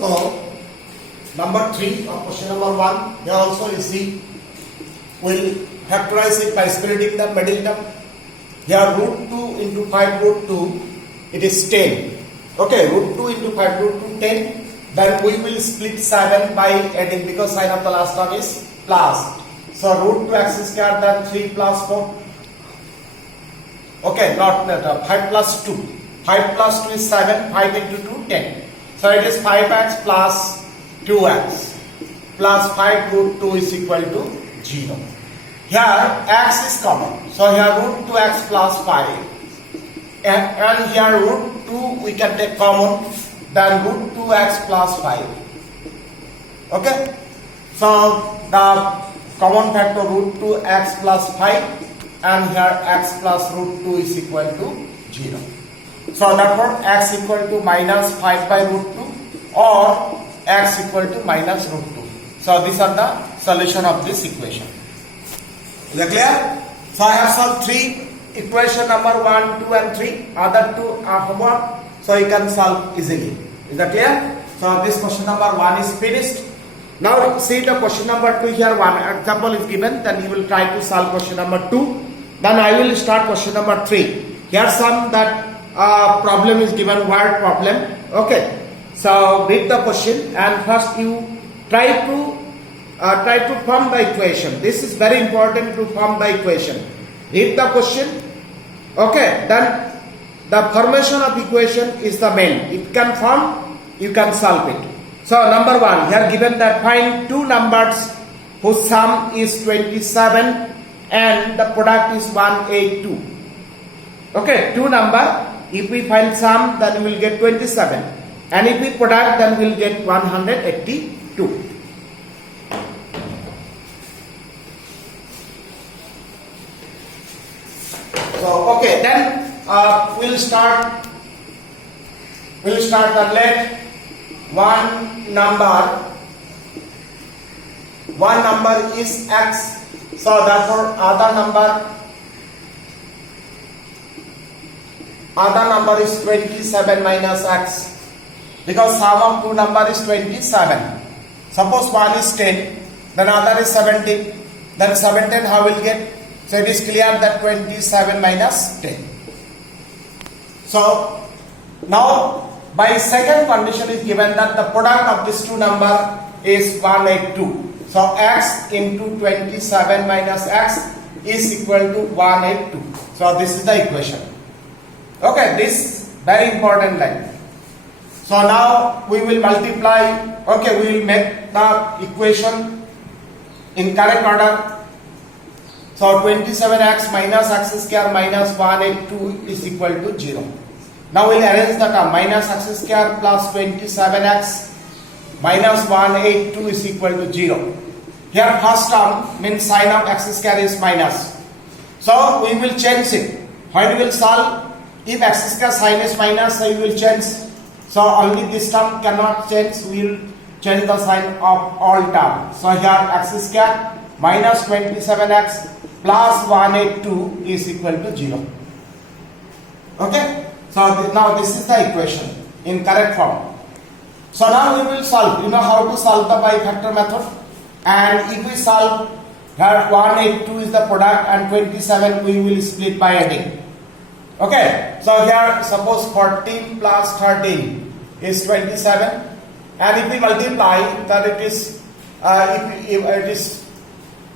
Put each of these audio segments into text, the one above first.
So, number 3 of question number 1, here also you see, we'll factorize it by splitting the middle term. Here root 2 into 5 root 2, it is 10. Okay, root 2 into 5 root 2, 10. Then we will split 7 by adding, because sign of the last term is plus. So root 2 x square, then 3 plus 4. Okay, not 5 plus 2. 5 plus 2 is 7, 5 into 2, 10. So it is 5x plus 2x plus 5 root 2 is equal to 0. Here x is common. So here root 2x plus 5. And here root 2 we can take common. Then root 2x plus 5. Okay. So the common factor root 2x plus 5. And here x plus root 2 is equal to 0. So therefore x equal to minus 5 by root 2 or x equal to minus root 2. So these are the solution of this equation. Is that clear? So I have solved 3 equation number 1, 2 and 3. Other 2 are homework. So you can solve easily. Is that clear? So this question number 1 is finished. Now see the question number 2 here. One example is given. Then you will try to solve question number 2. Then I will start question number 3. Here some that problem is given, word problem. Okay. So read the question and first you try to form the equation. This is very important to form the equation. Read the question. Okay. Then the formation of equation is the main. It can form, you can solve it. So number 1, here given that find two numbers whose sum is 27 and the product is 182. Okay, two number. If we find sum, then we will get 27, and if we product, then we will get 182. So okay, then we'll start the let one number is x. So therefore other number is 27 minus x, because sum of two number is 27. Suppose one is 10, then other is 17, then 17 how will get? So it is clear that 27 minus 10. So now by second condition is given that the product of these two number is 182. So x into 27 minus x is equal to 182. So this is the equation. Okay, this very important line. So now we will multiply. Okay, we will make the equation in correct order. So 27x minus x square minus 182 is equal to 0. Now we will arrange the term. Minus x square plus 27x minus 182 is equal to 0. Here first term means sign of x square is minus. So we will change it. When we will solve, if x square sign is minus, so we will change. So only this term cannot change. We will change the sign of all terms. So here x square minus 27x plus 182 is equal to 0. Okay. So now this is the equation in correct form. So now we will solve. You know how to solve the by factor method. And if we solve, here 182 is the product and 27 we will split by adding. Okay. So here suppose 14 plus 13 is 27, and if we multiply, then it is if it is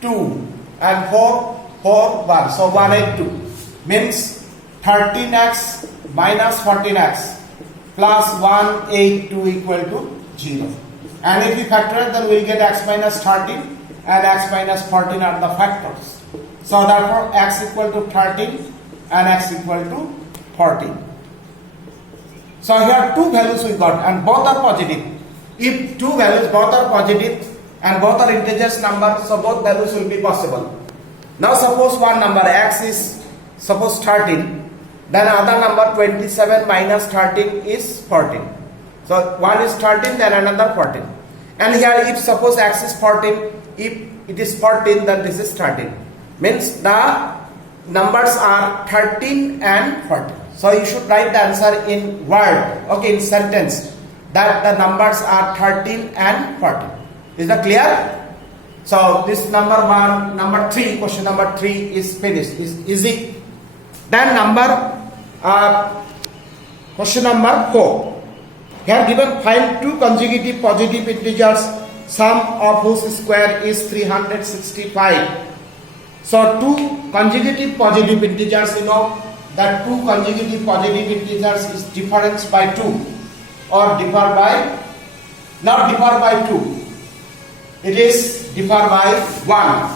2 and 4 1. So 182 means 13x minus 14x plus 182 equal to 0. And if we factor, then we will get x minus 13 and x minus 14 are the factors. So therefore x equal to 13 and x equal to 14. So here two values we got and both are positive. If two values both are positive and both are integers number, so both values will be possible. Now suppose one number x is suppose 13, then other number 27 minus 13 is 14. So one is 13, then another 14. And here if suppose x is 14, if it is 14, then this is 13. Means the numbers are 13 and 14. So you should write the answer in word, okay, in sentence. that the numbers are 13 and 14. Is that clear? So this number 3, question number 3 is finished. Is easy. Then question number 4. Here given find two consecutive positive integers, sum of whose square is 365. So two consecutive positive integers, you know that two consecutive positive integers is difference by 2 or differ by, not differ by 2. It is differ by 1.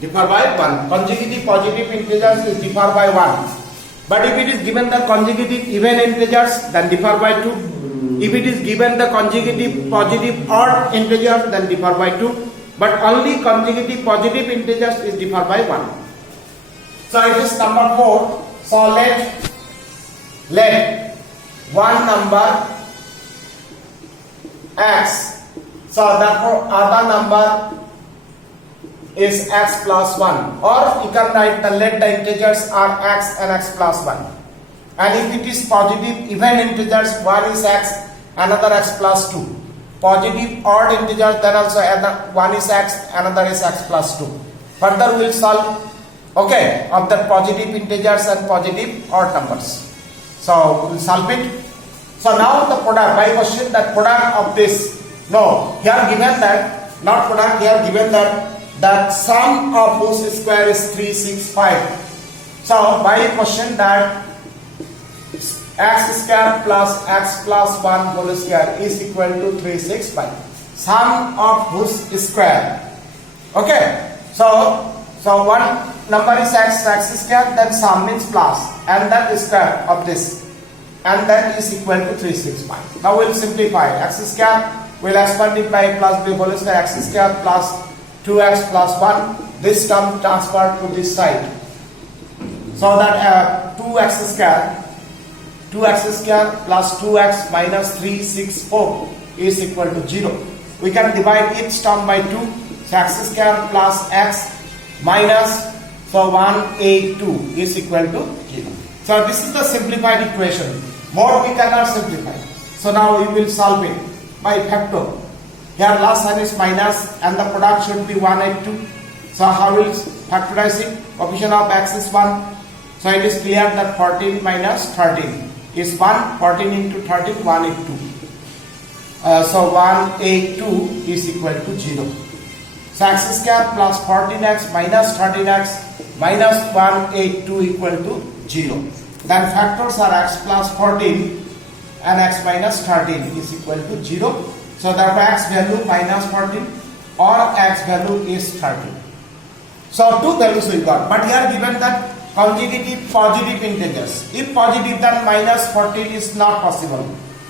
Differ by 1. Consecutive positive integers is differ by 1. But if it is given the consecutive even integers, then differ by 2. If it is given the consecutive positive odd integers, then differ by 2. But only consecutive positive integers is differ by 1. So it is number 4. So let one number x. So therefore other number is x plus 1, or you can write the let the integers are x and x plus 1. And if it is positive even integers, one is x, another x plus 2. Positive odd integers, then also one is x, another is x plus 2. Further we will solve, okay, of the positive integers and positive odd numbers. So we will solve it. So now the product, by question that product of this, no, here given that, not product, here given that sum of whose square is 365. So by question that x square plus x plus 1 whole square is equal to 365. Sum of whose square. Okay. So one number is x square, then sum means plus, and that square of this, and that is equal to 365. Now we will simplify. X square, we will expand it by plus b whole square, x square plus 2x plus 1. This term transferred to this side. So that 2x square plus 2x minus 364 is equal to 0. We can divide each term by 2. So x square plus x minus, so 182 is equal to 0. So this is the simplified equation. More we cannot simplify. So now we will solve it by factor. Here last sign is minus and the product should be 182. So how will factorize it? Coefficient of x is 1. So it is clear that 14 minus 13 is 1. 14 into 13, 182. So 182 is equal to 0. So x square plus 14x minus 13x minus 182 equal to 0. Then factors are x plus 14 and x minus 13 is equal to 0. So therefore x value minus 14 or x value is 13. So two values we got. But here given that consecutive positive integers. If positive, then minus 14 is not possible.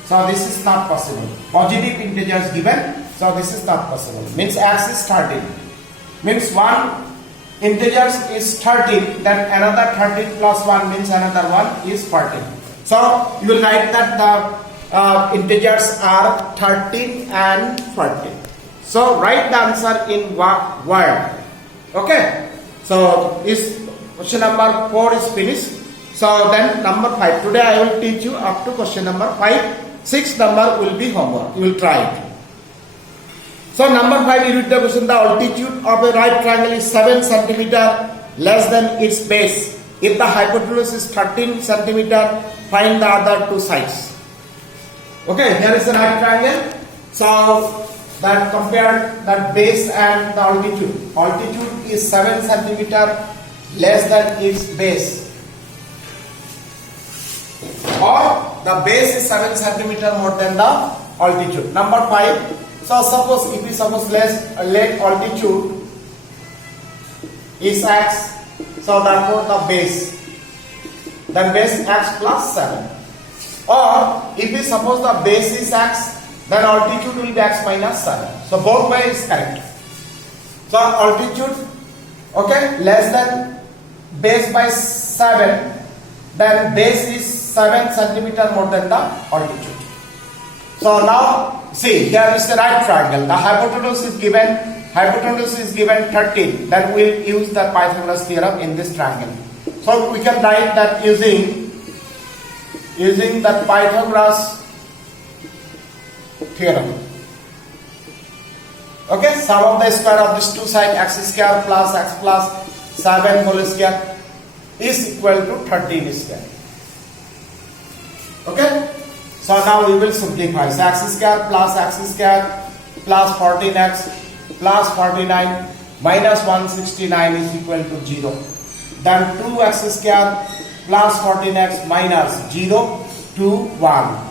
So this is not possible. Positive integers given. So this is not possible. Means x is 13. Means one integers is 13. Then another 13 plus 1 means another one is 14. So you will write that the integers are 13 and 14. So write the answer in word. Okay. So this question number 4 is finished. So then number 5. Today I will teach you up to question number 5. 6 number will be homework. You will try it. So number 5, you read the question. The altitude of a right triangle is 7 cm less than its base. If the hypotenuse is 13 cm, find the other two sides. Okay, here is a right triangle. So that compare that base and the altitude. Altitude is 7 cm less than its base. Or the base is 7 cm more than the altitude. Number 5. So suppose if we let altitude is x, so therefore the base, then base x plus 7. Or if we suppose the base is x, then altitude will be x minus 7. So both ways is correct. So altitude, okay, less than base by 7, then base is 7 cm more than the altitude. So now see, here is the right triangle. The hypotenuse is given 13. Then we will use the Pythagoras theorem in this triangle. So we can write that using the Pythagoras theorem. Okay, sum of the square of these two sides, x square plus x plus 7 whole square is equal to 13 square. Okay, so now we will simplify. So x square plus 14x plus 49 minus 169 is equal to 0. Then 2x square plus 14x minus 0 to 1.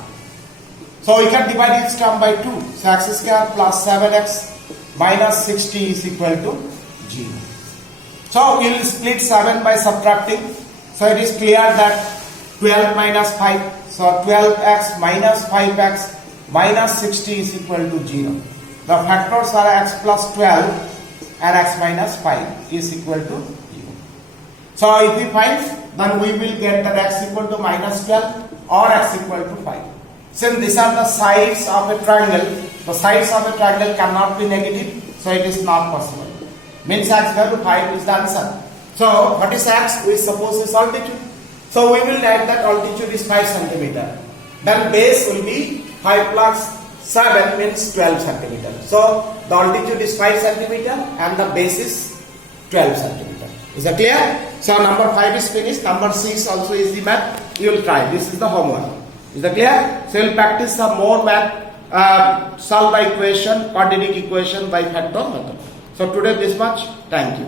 So we can divide each term by 2. So x square plus 7x minus 60 is equal to 0. So we will split 7 by subtracting. So it is clear that 12 minus 5. So 12x minus 5x minus 60 is equal to 0. The factors are x plus 12 and x minus 5 is equal to 0. So if we find, then we will get that x equal to minus 12 or x equal to 5. Since these are the sides of a triangle, the sides of a triangle cannot be negative, so it is not possible. Means x equal to 5 is the answer. So what is x? We suppose is altitude. So we will write that altitude is 5 centimeter. Then base will be 5 plus 7 means 12 centimeter. So the altitude is 5 centimeter and the base is 12 centimeter. Is that clear? So number 5 is finished. Number 6 also is the math. You will try. This is the homework. Is that clear? So you will practice some more math. Solve the equation, quadratic equation by factor method. So today this much. Thank you.